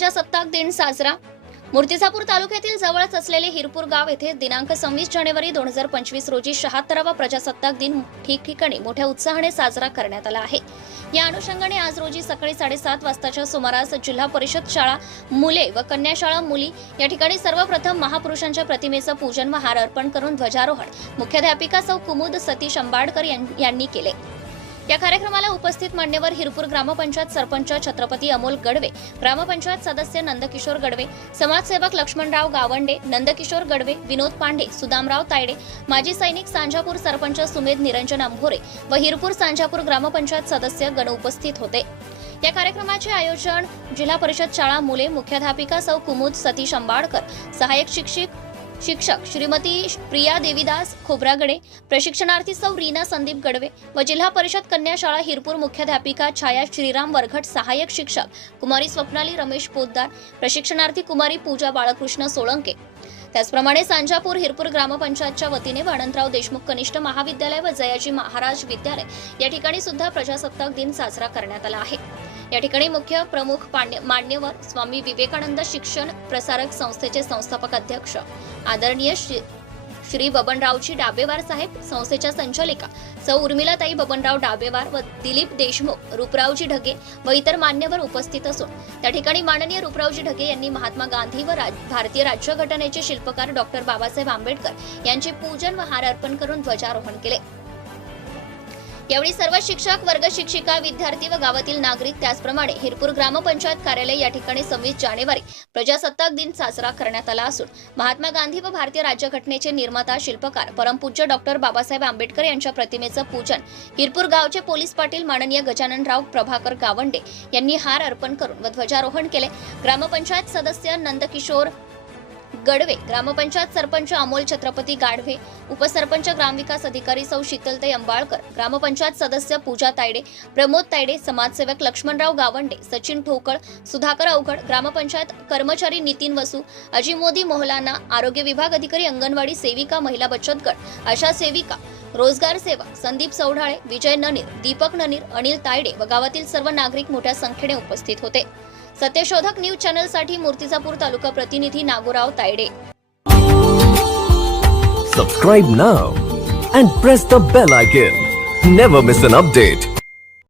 प्रजासत्ताक दिन साजरा। मूर्तिजापूर तालुक्यातील जवळच असलेले हिरपूर गाव येथे दिनांक 26 जानेवारी 2025 रोजी 76वा प्रजासत्ताक दिन ठिकठिकाणी मोठ्या उत्साहाने साजरा करण्यात आला आहे। या अनुषंगाने आज रोजी सकाळी 7:30 वाजताच्या सुमारास जिल्हा परिषद शाळा मुले व कन्या शाळा मुली या ठिकाणी सर्वप्रथम महापुरुषांच्या प्रतिमेचं पूजन व हार अर्पण करून ध्वजारोहण मुख्याध्यापिका सौ कुमुद सतीश अंबाडकर यांनी केले। या कार्यक्रमाला उपस्थित मान्यवर हिरपूर ग्रामपंचायत सरपंच छत्रपती अमोल गडवे, ग्रामपंचायत सदस्य नंदकिशोर गडवे, समाजसेवक लक्ष्मणराव गावंडे, नंदकिशोर गडवे, विनोद पांडे, सुदामराव तायडे, माजी सैनिक सांजापूर सरपंच सुमेध निरंजन अंभोरे व हिरपूर सांजापूर ग्रामपंचायत सदस्य गण उपस्थित होते। या कार्यक्रमाचे आयोजन जिल्हा परिषद शाळा मुले मुख्याध्यापिका सौ कुमुद सतीश अंबाडकर, सहाय्यक शिक्षक श्रीमती प्रिया देवीदास खोब्रागडे, प्रशिक्षणार्थी सौ रीना संदीप गडवे व जिल्हा परिषद कन्या शाळा हिरपूर मुख्याध्यापिका छाया श्रीराम वरघट, सहाय्यक शिक्षक कुमारी स्वप्नाली रमेश पोद्दार, प्रशिक्षणार्थी कुमारी पूजा बाळकृष्ण सोळंके। त्याचप्रमाणे सांजापूर हिरपूर ग्रामपंचायतच्या वतीने व अनंतराव देशमुख कनिष्ठ महाविद्यालय व जयाजी महाराज विद्यालय या ठिकाणी सुद्धा प्रजासत्ताक दिन साजरा करण्यात आला आहे। या ठिकाणी मुख्य प्रमुख मान्यवर स्वामी विवेकानंद शिक्षण प्रसारक संस्थेचे संस्थापक अध्यक्ष आदरणीय श्री बबनरावजी डाबेवार साहेब, संस्थेच्या संचालिका सौ उर्मिलाताई बबनराव डाबेवार व दिलीप देशमुख, रूपरावजी ढगे व इतर मान्यवर उपस्थित असून त्या ठिकाणी माननीय रूपरावजी ढगे यांनी महात्मा गांधी व भारतीय राज्यघटनेचे शिल्पकार डॉक्टर बाबासाहेब आंबेडकर यांचे पूजन व हार अर्पण करून ध्वजारोहण केले। यावेळी सर्व शिक्षक वर्ग, शिक्षिका, विद्यार्थी व गावातील नागरिक, त्याचप्रमाणे हिरपूर ग्रामपंचायत कार्यालय या ठिकाणी 26 जानेवारी प्रजासत्ताक दिन साजरा करण्यात आला असून महात्मा गांधी व भारतीय राज्यघटनेचे निर्माता, शिल्पकार परमपूज्य डॉक्टर बाबासाहेब आंबेडकर यांच्या प्रतिमेचं पूजन हिरपूर गावचे पोलीस पाटील माननीय गजाननराव प्रभाकर गावंडे यांनी हार अर्पण करून व ध्वजारोहण केले। ग्रामपंचायत सदस्य नंदकिशोर गडवे, ग्रामपंचायत सरपंच अमोल छत्रपती गाढवे, उपसरपंच ग्रामविकास अधिकारी सौ शीतलताई अंबाळकर, ग्रामपंचायत सदस्य पूजा तायडे, प्रमोद तायडे, समाजसेवक लक्ष्मणराव गावंडे, सचिन ठोकळ, सुधाकर अवघड, ग्रामपंचायत कर्मचारी नितीन वसू, अजी मोदी मोहलाना, आरोग्य विभाग अधिकारी, अंगणवाडी सेविका, महिला बचत गट, आशा सेविका, रोजगार सेवक संदीप सौढाळे, विजय ननीर, दीपक ननीर, अनिल तायडे व गावातील सर्व नागरिक मोठ्या संख्येने उपस्थित होते। सत्यशोधक न्यूज चॅनलसाठी मूर्तिजापूर तालुका प्रतिनिधी Nagorao Tayde. Subscribe now and press the bell icon. Never miss an update.